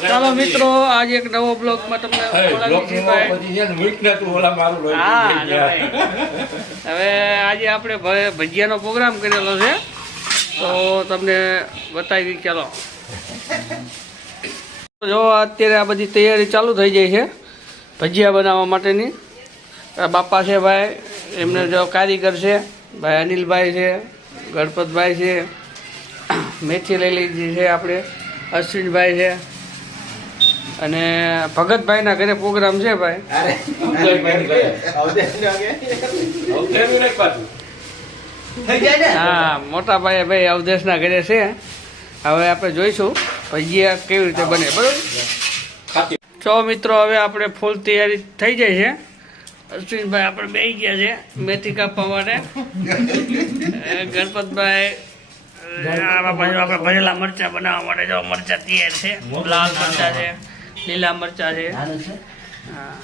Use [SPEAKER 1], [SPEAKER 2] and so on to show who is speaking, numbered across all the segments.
[SPEAKER 1] ચાલો મિત્રો આજે એક નવો તમને છીએ ભાઈ. હા, હવે આજે આપણે ભજીયાનો પ્રોગ્રામ કરેલો છે. તો તમને બતાવી ચાલો. જો અત્યારે આ બધી તૈયારી ચાલુ થઈ જાય છે ભજીયા બનાવવા માટેની. બાપા છે ભાઈ એમને જો કારીગર છે ભાઈ અનિલભાઈ છે ગણપતભાઈ છે મેથી લઈ લીધી છે આપણે અશ્વિનભાઈ છે. અને ભગતભાઈના ઘરે પ્રોગ્રામ છે ભાઈ. હા મોટા ભાઈ ભાઈ અવધેશના ઘરે છે. હવે આપણે જોઈશું ભજીયા કેવી રીતે બને બરોબર? છો મિત્રો હવે આપણે ફૂલ તૈયારી થઈ જાય છે. અશ્વિનભાઈ આપણે બે ગયા છે મેથી કાપવા માટે ગણપતભાઈ આપણે ભરેલા મરચા બનાવવા માટે જો મરચા તૈયાર છે લાલ મરચા છે. લીલા મરચા છે. હા.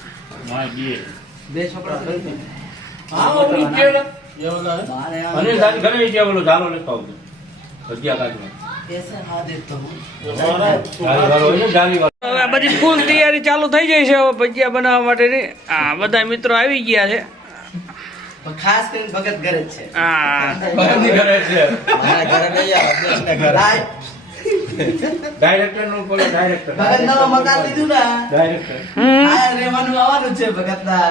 [SPEAKER 1] હવે બધી ફૂલ તૈયારી ચાલુ થઈ જાય છે હવે ભજીયા બનાવવા માટેની. હા બધા મિત્રો આવી ગયા છે.
[SPEAKER 2] ખાસ કરીને ભગત ઘરે છે.
[SPEAKER 1] હા.
[SPEAKER 2] મારા ઘરે નહીં આવે રાય. ભગત નવા મકાન લીધું ને?
[SPEAKER 1] હમ.
[SPEAKER 2] આ રહેવાનું આવવાનું છે ભગત ના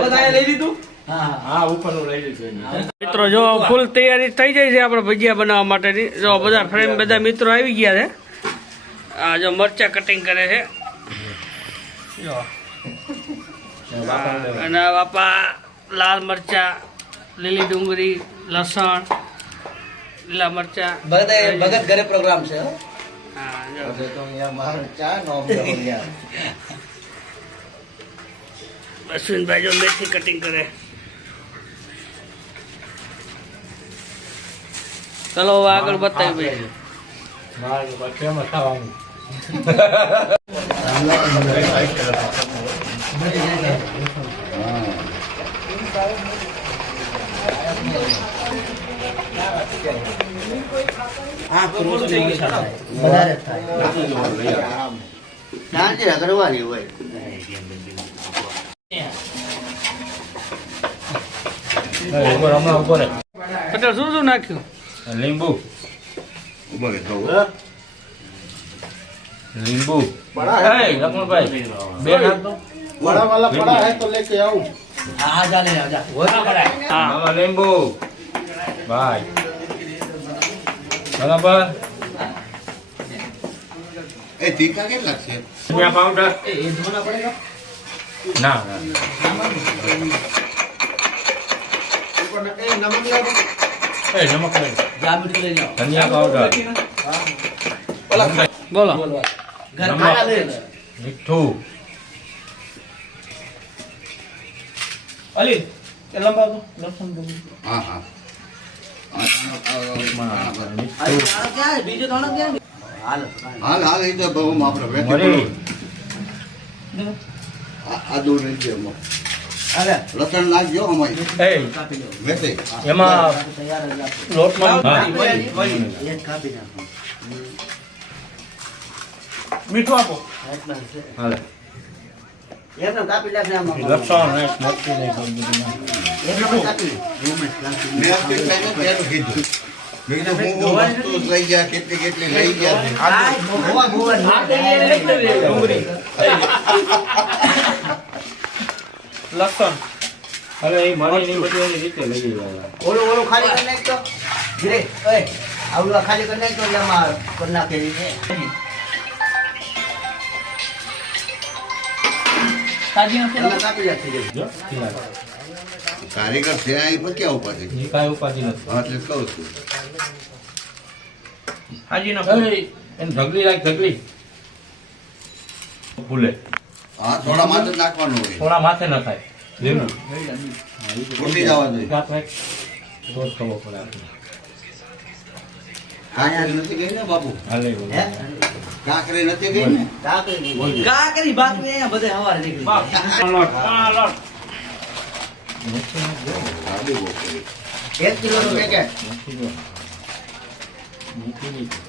[SPEAKER 2] ભગત આ લઈ લીધું?
[SPEAKER 1] મિત્રો જો ફૂલ તૈયારી થઈ જાય છે આપણે ભજીયા બનાવવા માટેની. જો બધા ફ્રેન્ડ બધા મિત્રો આવી ગયા છે. આ જો મરચા કટિંગ કરે છે. જો. અને બાપા લાલ મરચા લીલી ડુંગળી લસણ લીલા મરચા.
[SPEAKER 2] બધા ભગત ઘરે પ્રોગ્રામ છે હો.
[SPEAKER 1] જો. અશ્વિનભાઈ જો મેથી કટિંગ કરે. ચલો હવે આગળ બતાવી ભાઈ.
[SPEAKER 2] થાય. હોય
[SPEAKER 1] પટેલ શું શું નાખ્યું?
[SPEAKER 3] લીંબુ. લીંબુ. લક્ષ્મણભાઈ બે નાખ દો
[SPEAKER 2] હા હા ચાલે જા
[SPEAKER 1] હા.
[SPEAKER 3] આમાં લીંબુ. ભાઈ. બરાબર.
[SPEAKER 4] એ તીખા કેટલા છે?
[SPEAKER 3] ધનિયા પાવડર
[SPEAKER 2] એ એ ધોના પડેગા
[SPEAKER 3] ના ના. એ નમક લઈ
[SPEAKER 2] જા મીઠું લઈ જાઓ
[SPEAKER 3] ધનિયા પાવડર
[SPEAKER 1] બોલો.
[SPEAKER 2] ઘર ખાના લઈ લે.
[SPEAKER 3] મીઠું.
[SPEAKER 4] હા હા.
[SPEAKER 2] હાલ
[SPEAKER 4] હાલ હાલ એ તો બહુ આપણે આ- આદુ નહીં છે એમાં.
[SPEAKER 2] અરે
[SPEAKER 4] લસણ નાખજો અમારી.
[SPEAKER 3] એમાં
[SPEAKER 2] તૈયાર
[SPEAKER 3] લોટમાં
[SPEAKER 2] કાપી નાખો.
[SPEAKER 3] મીઠું આપો. હાલે.
[SPEAKER 2] નાખે.
[SPEAKER 3] લસણ ને મરચી નાખો.
[SPEAKER 4] મેં મેં કેટલી કેટલી લઈ ગયા.
[SPEAKER 3] લસણ હવે
[SPEAKER 2] ઓલું ઓલું ખાલી કરી નાખ તો ધીરે ઓય ખાલી કરી નાખ તો એટલે આમાં કરી નાખી
[SPEAKER 4] કારીગર છે અહીં પર ક્યાં ઉપાધિ?
[SPEAKER 3] એ કાંઈ ઉપાધિ નથી.
[SPEAKER 4] હા એટલે કહું છું.
[SPEAKER 3] એ, એને ઢગલી રાખ ઢગલી. ફૂલે
[SPEAKER 4] હા થોડા માથે જ નાખવાનું હોય.
[SPEAKER 3] થોડા માથે ન થાય. લીંબુ
[SPEAKER 4] ફૂટી જવા જોઈએ
[SPEAKER 3] કાપ રાખ. તો જ ખબર પડે આપણે.
[SPEAKER 4] નથી ગઈ ને બાપુ?
[SPEAKER 3] હાલે
[SPEAKER 2] હે?
[SPEAKER 4] કાંકરી નથી ગઈ ને?
[SPEAKER 2] કાકરી. કાકરી બાકરી અહીંયા બધે હવા નીકળી એક પેકેટ.
[SPEAKER 3] મૂકી દીધું.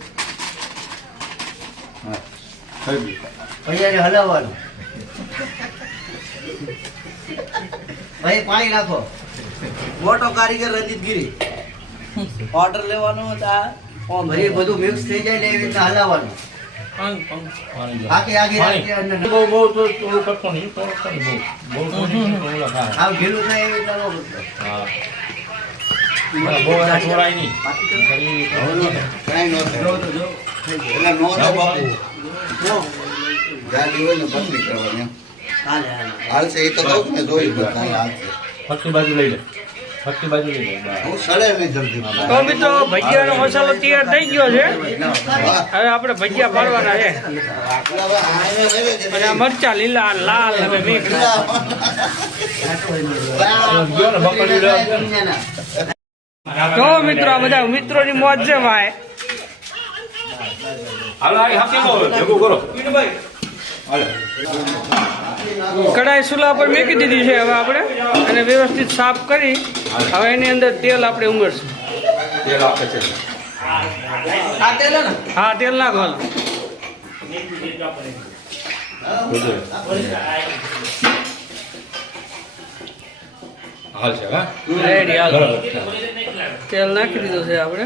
[SPEAKER 4] હા.
[SPEAKER 2] ભૈયાને હલાવવાનું ભાઈ પાણી નાખો મોટો કારીગર રંજીત ગીરી ઓર્ડર લેવાનો ભાઈ બધું મિક્સ થઈ જાય ને એવી રીતના હલાવવાનું આખી આખી
[SPEAKER 3] પાણી.
[SPEAKER 2] રાખી અને
[SPEAKER 3] બહુ બહુ તો ઓલું કરતો નહીં તો કરતો નહીં બહુ બહુ તો નહીં, તો ઓલા ખાય.
[SPEAKER 2] આમ ઢીલું થાય એવી રીતના ન કરતો.
[SPEAKER 3] હા મને બહુ એના છોડાય નહીં
[SPEAKER 4] કાંઈ ન થાય. એટલે નો થાય બાપુ. ગાડી હોય ને પતલી કરવાની એમ.
[SPEAKER 2] હાલે હાલે
[SPEAKER 4] હાલશે એ તો કહું છું ને જોઈ લો કાંઈ હાલશે.
[SPEAKER 3] ફરતી બાજુ લઈ લે ફરતી બાજુ
[SPEAKER 1] તો મિત્રો ભજીયાનો મસાલો તૈયાર થઈ ગયો છે. હવે આપણે ભજીયા પાડવાના છે. અને આ મરચા લીલા લાલ અને
[SPEAKER 3] ગયો.
[SPEAKER 1] તો મિત્રો આ બધા મિત્રોની મોજ છે ભાઈ.
[SPEAKER 3] હાલો આ બહુ ભેગું કરો. હાલો.
[SPEAKER 1] કઢાઈ ચૂલા પર મેકી દીધી છે હવે આપણે. અને વ્યવસ્થિત સાફ કરી હવે એની અંદર તેલ આપણે ઉમેરશું.
[SPEAKER 3] તેલ આપે છે.
[SPEAKER 1] હા તેલ નાખો
[SPEAKER 3] છે
[SPEAKER 1] તેલ નાખી દીધું છે આપણે.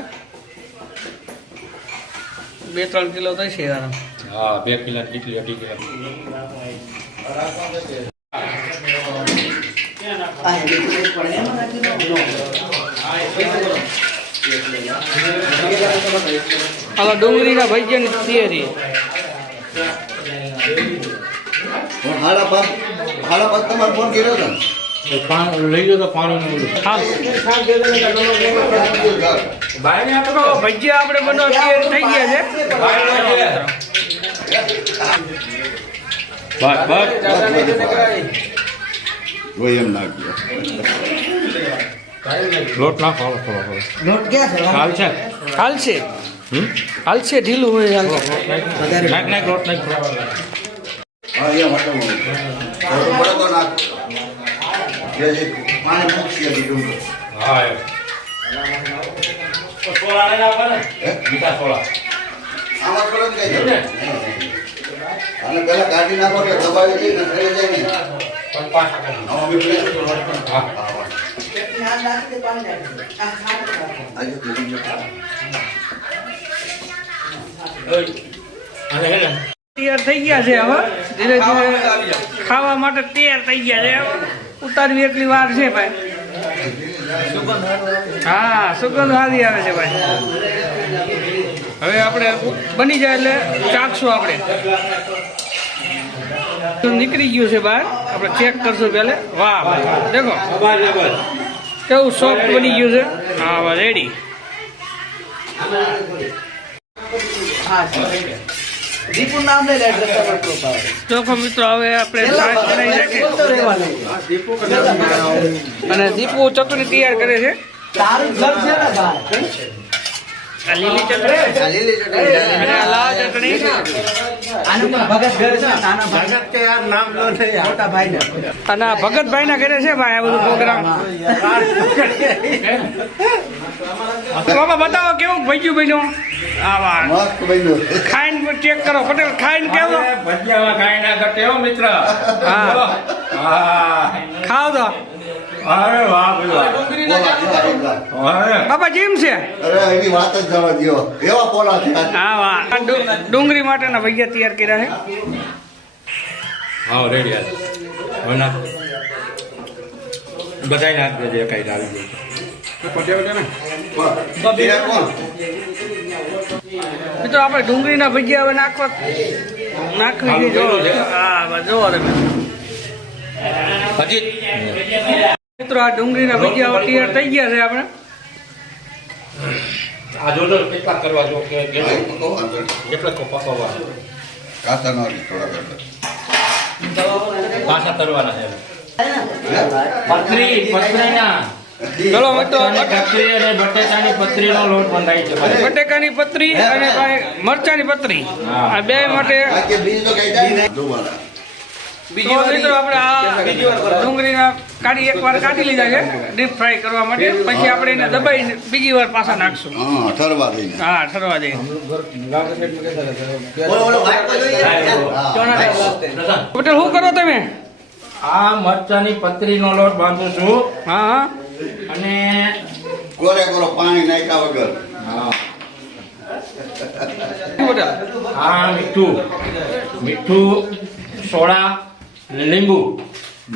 [SPEAKER 1] બે ત્રણ કિલો થશે આરામ
[SPEAKER 3] હા બે કિલો અઢી કિલો?
[SPEAKER 2] હેલી
[SPEAKER 1] ડુંગળીના તૈયારી.
[SPEAKER 4] પણ હાલા પાસ હાલા પાસ ફોન કર્યો હતો ને?
[SPEAKER 3] તો પાણી લઈ લો તો પાણી
[SPEAKER 1] ભજીયા આપણે તૈયાર થઈ ગયા છે.
[SPEAKER 3] બસ બસ
[SPEAKER 4] એમ નાખ્યો
[SPEAKER 3] લોટ નાખો થોડો થોડો.
[SPEAKER 2] લોટ ક્યાં છે?
[SPEAKER 3] હાલ છે.
[SPEAKER 1] હાલશે
[SPEAKER 3] હમ?
[SPEAKER 1] હાલશે ઢીલું હોય હાલશે
[SPEAKER 3] નાખ નાખ લોટ નાખ
[SPEAKER 4] હા એમ હતો હું. તો નાખ. જે જે પાણી મૂકશે બીજું
[SPEAKER 3] હા એ સોલા નહીં નાખવાના
[SPEAKER 4] હે?
[SPEAKER 3] મીઠા સોળા
[SPEAKER 4] આમાં કરો કઈ અને પેલા કાઢી નાખો કે દબાવી દઈ ને થઈ જાય ને.
[SPEAKER 3] પણ
[SPEAKER 4] પાંચ ટકા
[SPEAKER 3] હા. હે ને?
[SPEAKER 1] તૈયાર થઈ ગયા છે હવે. ધીરે ધીરે ખાવા માટે તૈયાર થઈ ગયા છે ઉતારવી એટલી વાર છે ભાઈ. હા સુગંધ સારી આવે છે ભાઈ. હવે આપણે બની જાય એટલે ચાખશું આપણે. નીકળી ગયું છે બહાર. આપણે ચેક કરશું પહેલે. વાહ ભાઈ દેખો. કેવું સોફ્ટ બની ગયું છે? હા વાહ રેડી. ચોખ્ખો મિત્રો હવે આપણે. અને દીપુ ચટણી તૈયાર કરે છે?
[SPEAKER 2] તારું ઘર છે ને
[SPEAKER 1] લીલી ચટણી.
[SPEAKER 2] લીલી ચટણી.
[SPEAKER 1] અને લાલ ચટણી.
[SPEAKER 2] ભગત ઘર છે નાના ભગત કે યાર નામ લો નહીં ભાઈ ને
[SPEAKER 1] અને ભગતભાઈ ના ઘરે છે ભાઈ આ બધું પ્રોગ્રામ બાબા બતાવો કેવું ભજ્યું બન્યું? આ વાહ
[SPEAKER 4] મસ્ત
[SPEAKER 1] ખાઈને ચેક કરો પટેલ ખાઈને કેવો?
[SPEAKER 3] ભજીયામાં ખાઈ ઘટે મિત્ર.
[SPEAKER 1] હા.
[SPEAKER 3] હા.
[SPEAKER 1] ખાવ તો.
[SPEAKER 3] અરે વાહ ભાઈ
[SPEAKER 1] બાપા જેમ છે?
[SPEAKER 4] અરે એની વાત જ જવા દો એવા પોલા છે.
[SPEAKER 1] હા વાહ. ડુંગરી ડુંગળી માટેના ભૈયા તૈયાર કર્યા છે.
[SPEAKER 3] હા રેડી આ હવે નાખ બધાય નાખ દેજે કઈ આવી
[SPEAKER 4] એ
[SPEAKER 1] મિત્રો આપણે ડુંગળીના ભજીયા હવે નાખવા નાખવી છે જો હા તમે.
[SPEAKER 3] હજી.
[SPEAKER 1] મિત્રો આ ડુંગળીના ભજીયા હવે તૈયાર થઈ ગયા છે આપણે.
[SPEAKER 3] આ જોજો કેટલા કરવા જો કે કેટલા પકવવા
[SPEAKER 4] નો થોડા
[SPEAKER 3] પાછા કરવાના છે. પથરી પથરીના.
[SPEAKER 1] ચલો મિત્રો
[SPEAKER 3] પથરી અને બટેટાની પથરીનો લોટ બંધાય છે
[SPEAKER 1] બટેકાની પતરી અને ભાઈ મરચાની પતરી આ બે માટે
[SPEAKER 4] બીજું
[SPEAKER 1] મિત્રો આપણે આ ડુંગળીના કાઢી એકવાર કાઢી લીધા છે. ડીપ ફ્રાય કરવા માટે. પછી આપણે એને દબાઈ બીજી વાર પાછા નાખશું.
[SPEAKER 4] હા ઠરવા દઈને.
[SPEAKER 1] હા ઠરવા દઈએ.
[SPEAKER 2] ઓલો ઓલો વાટકો જોઈએ ને?
[SPEAKER 1] પટેલ શું કરો તમે?
[SPEAKER 3] આ મરચાની પતરીનો લોટ બાંધું છું.
[SPEAKER 1] હા હા.
[SPEAKER 3] અને
[SPEAKER 4] કોરે કોરો પાણી નાખ્યા વગર.
[SPEAKER 3] હા, આ મીઠું. મીઠું સોડા લીંબુ.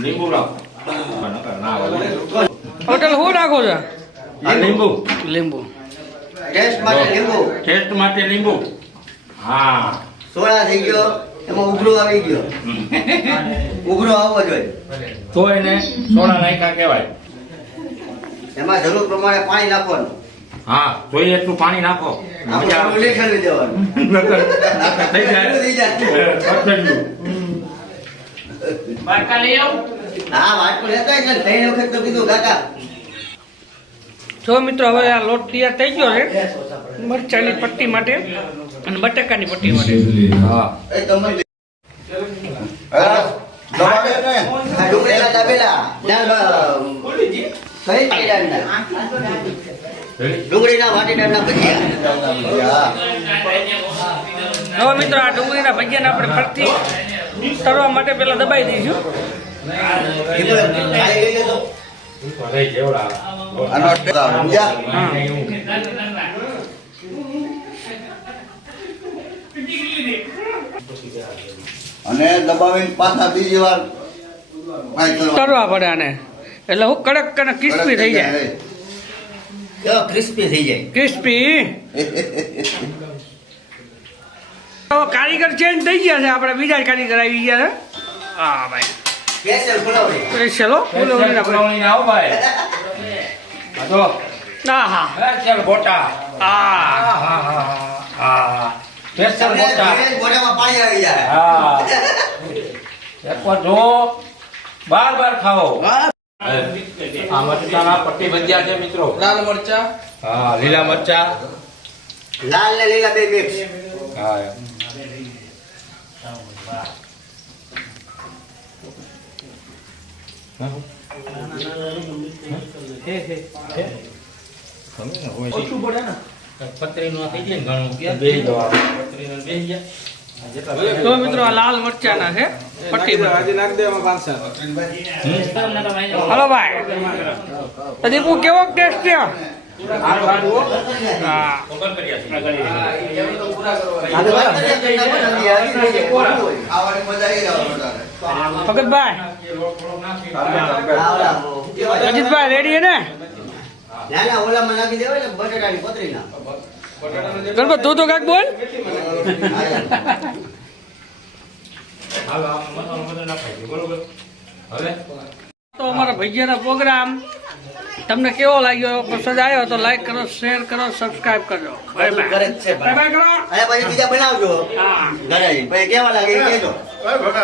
[SPEAKER 3] લીંબુ નાખો ના
[SPEAKER 1] હું નાખો છો?
[SPEAKER 3] લીંબુ.
[SPEAKER 1] લીંબુ.
[SPEAKER 2] ટેસ્ટ માટે લીંબુ.
[SPEAKER 3] ટેસ્ટ માટે લીંબુ. હા.
[SPEAKER 2] સોડા થઈ ગયો એમાં ઉઘરો આવી ગયો. ઉઘરો આવવો જોઈએ.
[SPEAKER 3] તો એને સોડા નાખ્યા કહેવાય.
[SPEAKER 2] એમાં જરૂર પ્રમાણે પાણી નાખવાનું.
[SPEAKER 3] હા જોઈએ એટલું પાણી નાખો. થઈ જાય.
[SPEAKER 2] હા વાટકું લેતા એટલે ત્રણ વખત તો કીધું કાકા.
[SPEAKER 1] જો મિત્રો હવે આ લોટ તૈયાર થઈ ગયો છે મરચાની પટ્ટી માટે અને બટાકાની પટ્ટી માટે.
[SPEAKER 3] હા
[SPEAKER 4] એ તમને
[SPEAKER 2] ડુંગળીના દાબેલા. ડુંગળીના વાટીદાળના ભજીયા.
[SPEAKER 1] હવે મિત્રો આ ડુંગળીના ભજીયાને આપણે ફરતી તરવા માટે પેલા દબાઈ દઈશું.
[SPEAKER 4] અને દબાવીને પાછા બીજી વાર કરવા.
[SPEAKER 1] પડે આને. એટલે હું કડક કડક ક્રિસ્પી થઈ જાય?
[SPEAKER 2] ક્રિસ્પી? થઈ જાય.
[SPEAKER 1] ક્રિસ્પી કારીગર ચેન્જ થઈ ગયા છે. આપણે બીજા કારીગર આવી ગયા છે. હા ભાઈ.
[SPEAKER 2] સ્પેશિયલ ફુલાવરી
[SPEAKER 1] સ્પેશિયલ હો ફૂલવણીના ભાઈ.
[SPEAKER 3] ફૂલવણીના આવો ભાઈ આ તો
[SPEAKER 1] હા હા
[SPEAKER 3] સ્પેશિયલ ગોટા
[SPEAKER 1] હા
[SPEAKER 3] હા હા હા હા સ્પેશિયલ ગોટા
[SPEAKER 2] મોઢામાં પાણી આવી જાય
[SPEAKER 3] હા એકવાર જો બાર બાર ખાઓ આ મરચાના પટ્ટી ભજીયા છે મિત્રો
[SPEAKER 5] લાલ મરચા
[SPEAKER 3] હા લીલા મરચા
[SPEAKER 2] લાલ ને લીલા બે મિક્સ
[SPEAKER 3] હા
[SPEAKER 5] ઓછું પડે ને
[SPEAKER 3] પતરીનું થઈ જાય ને ઘણું બેસી જવા પતરીનું બેસી જાય જેટલા
[SPEAKER 1] તો મિત્રો આ લાલ મરચાના છે પટ્ટી પર.
[SPEAKER 5] આજે નાખ દે એમાં પાંચસો
[SPEAKER 1] હલો ભાઈ. તો દીપુ કેવો ટેસ્ટ છે? હા.
[SPEAKER 4] ખાવાની
[SPEAKER 1] ભગતભાઈ અજીતભાઈ રેડી ને
[SPEAKER 2] ના? ના ઓલામાં નાખી દેવાય ને બટાટાની પતરી ના
[SPEAKER 1] ગણપત તું તો કાંઈક બોલ. તો અમારા ભૈયાનો પ્રોગ્રામ તમને કેવો લાગ્યો? પસંદ આવ્યો તો લાઈક કરો શેર કરો સબસ્ક્રાઇબ કરજો. બાય બાય
[SPEAKER 2] છે
[SPEAKER 1] બાય બાય કરો.
[SPEAKER 2] અને પછી બીજા બનાવજો.
[SPEAKER 1] હા.
[SPEAKER 2] ઘરે પછી કેવા લાગે
[SPEAKER 4] ભગત?